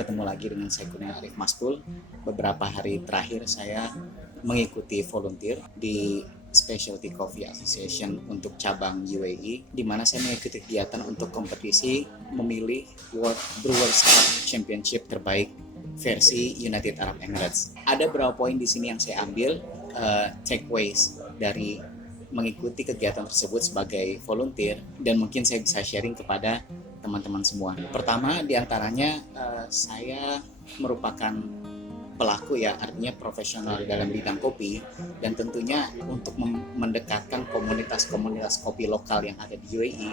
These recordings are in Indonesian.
ketemu lagi dengan saya Kurnia Arif Maskul. Beberapa hari terakhir saya mengikuti volunteer di Specialty Coffee Association untuk cabang UAE, di mana saya mengikuti kegiatan untuk kompetisi memilih World Brewers Cup Championship terbaik versi United Arab Emirates. Ada beberapa poin di sini yang saya ambil takeaways dari mengikuti kegiatan tersebut sebagai volunteer, dan mungkin saya bisa sharing kepada teman-teman semua. Pertama diantaranya saya merupakan pelaku ya, artinya profesional dalam bidang kopi, dan tentunya untuk mendekatkan komunitas-komunitas kopi lokal yang ada di UAE,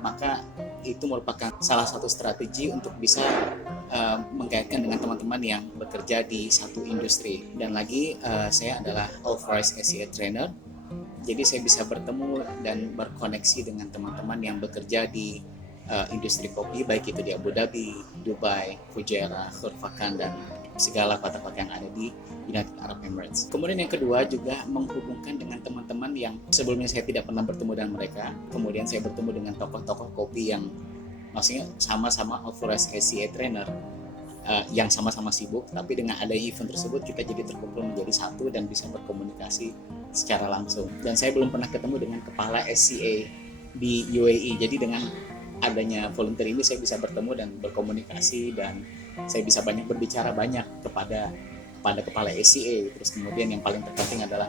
maka itu merupakan salah satu strategi untuk bisa mengkaitkan dengan teman-teman yang bekerja di satu industri. Dan lagi saya adalah authorized SCA trainer, jadi saya bisa bertemu dan berkoneksi dengan teman-teman yang bekerja di industri kopi, baik itu di Abu Dhabi, Dubai, Fujairah, Khurfakan, dan segala kota-kota yang ada di United Arab Emirates. Kemudian yang kedua juga menghubungkan dengan teman-teman yang sebelumnya saya tidak pernah bertemu dengan mereka. Kemudian saya bertemu dengan tokoh-tokoh kopi yang maksudnya sama-sama authorized SCA trainer, yang sama-sama sibuk, tapi dengan ada event tersebut kita jadi terkumpul menjadi satu dan bisa berkomunikasi secara langsung. Dan saya belum pernah ketemu dengan kepala SCA di UAE, jadi dengan adanya volunteer ini saya bisa bertemu dan berkomunikasi, dan saya bisa berbicara banyak kepada kepala SCA. Terus kemudian yang paling terpenting adalah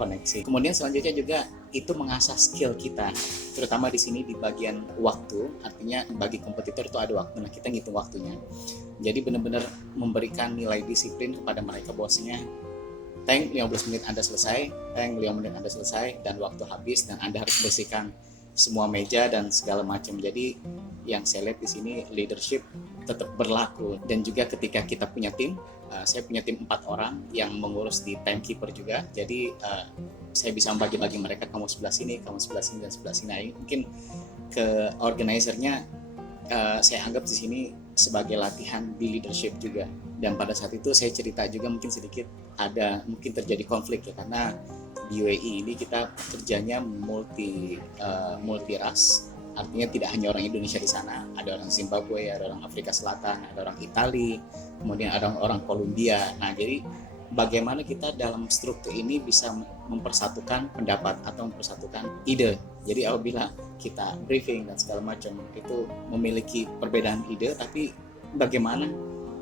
koneksi. Kemudian selanjutnya juga itu mengasah skill kita, terutama di sini di bagian waktu, artinya bagi kompetitor itu ada waktu, nah kita ngitung waktunya. Jadi benar-benar memberikan nilai disiplin kepada mereka, bahwasanya tank 15 menit Anda selesai, tank 5 menit Anda selesai, dan waktu habis, dan Anda harus bersihkan semua meja dan segala macam. Jadi yang saya lihat di sini leadership tetap berlaku. Dan juga ketika kita punya tim, saya punya tim 4 orang yang mengurus di timekeeper juga. Jadi saya bisa membagi-bagi mereka, kamu sebelah sini, kamu sebelah sini, dan sebelah sini. Nah, mungkin ke organizernya saya anggap di sini sebagai latihan di leadership juga. Dan pada saat itu saya cerita juga mungkin sedikit ada mungkin terjadi konflik ya, karena di UAE ini kita kerjanya multi ras, artinya tidak hanya orang Indonesia di sana, ada orang Zimbabwe, ada orang Afrika Selatan, ada orang Italia, kemudian ada orang Kolombia. Nah, jadi bagaimana kita dalam struktur ini bisa mempersatukan pendapat atau mempersatukan ide. Jadi apabila kita briefing dan segala macam itu memiliki perbedaan ide, tapi bagaimana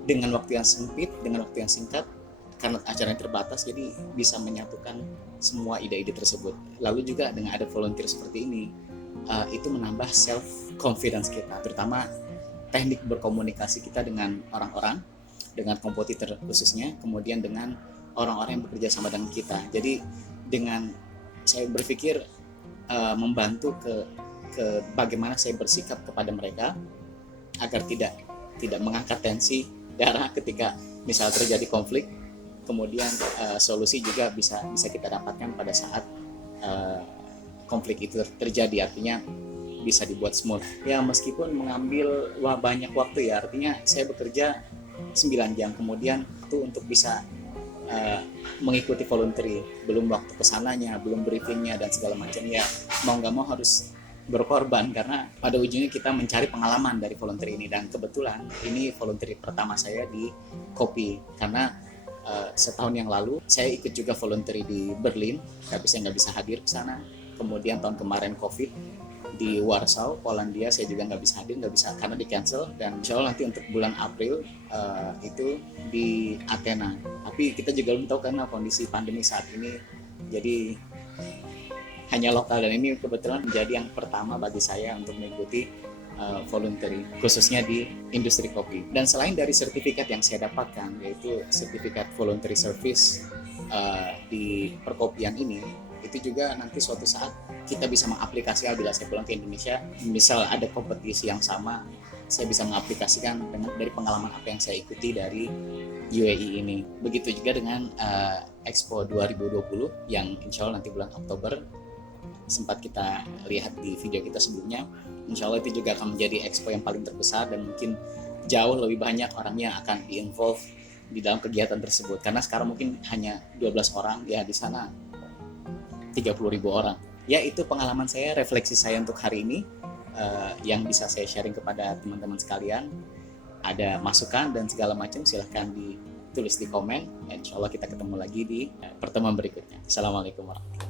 dengan waktu yang sempit, dengan waktu yang singkat, karena acaranya terbatas, jadi bisa menyatukan semua ide-ide tersebut. Lalu juga dengan ada volunteer seperti ini, itu menambah self confidence kita, terutama teknik berkomunikasi kita dengan orang-orang, dengan kompetitor khususnya, kemudian dengan orang-orang yang bekerja sama dengan kita. Jadi dengan saya berpikir membantu ke bagaimana saya bersikap kepada mereka agar tidak mengangkat tensi darah ketika misal terjadi konflik. Kemudian solusi juga bisa kita dapatkan pada saat konflik itu terjadi, artinya bisa dibuat smooth. Ya meskipun mengambil banyak waktu ya, artinya saya bekerja 9 jam, kemudian itu untuk bisa mengikuti voluntary, belum waktu kesananya, belum briefingnya dan segala macam, ya mau nggak mau harus berkorban, karena pada ujungnya kita mencari pengalaman dari voluntary ini. Dan kebetulan ini voluntary pertama saya di kopi, karena setahun yang lalu saya ikut juga voluntary di Berlin, tapi saya nggak bisa hadir ke sana. Kemudian tahun kemarin COVID di Warsaw, Polandia, saya juga nggak bisa karena di cancel. Dan insya Allah nanti untuk bulan April itu di Athena. Tapi kita juga belum tahu karena kondisi pandemi saat ini, jadi hanya lokal. Dan ini kebetulan menjadi yang pertama bagi saya untuk mengikuti voluntary, khususnya di industri kopi. Dan selain dari sertifikat yang saya dapatkan, yaitu sertifikat voluntary service di perkopian ini, itu juga nanti suatu saat kita bisa mengaplikasikan bila saya pulang ke Indonesia, misal ada kompetisi yang sama, saya bisa mengaplikasikan dari pengalaman apa yang saya ikuti dari UAE ini. Begitu juga dengan Expo 2020 yang insya Allah nanti bulan Oktober, sempat kita lihat di video kita sebelumnya. Insya Allah itu juga akan menjadi expo yang paling terbesar, dan mungkin jauh lebih banyak orangnya akan di-involve di dalam kegiatan tersebut. Karena sekarang mungkin hanya 12 orang, ya di sana 30.000 orang. Ya itu pengalaman saya, refleksi saya untuk hari ini yang bisa saya sharing kepada teman-teman sekalian. ada masukan dan segala macam silahkan ditulis di komen. Insya Allah kita ketemu lagi di pertemuan berikutnya. Assalamualaikum warahmatullahi wabarakatuh.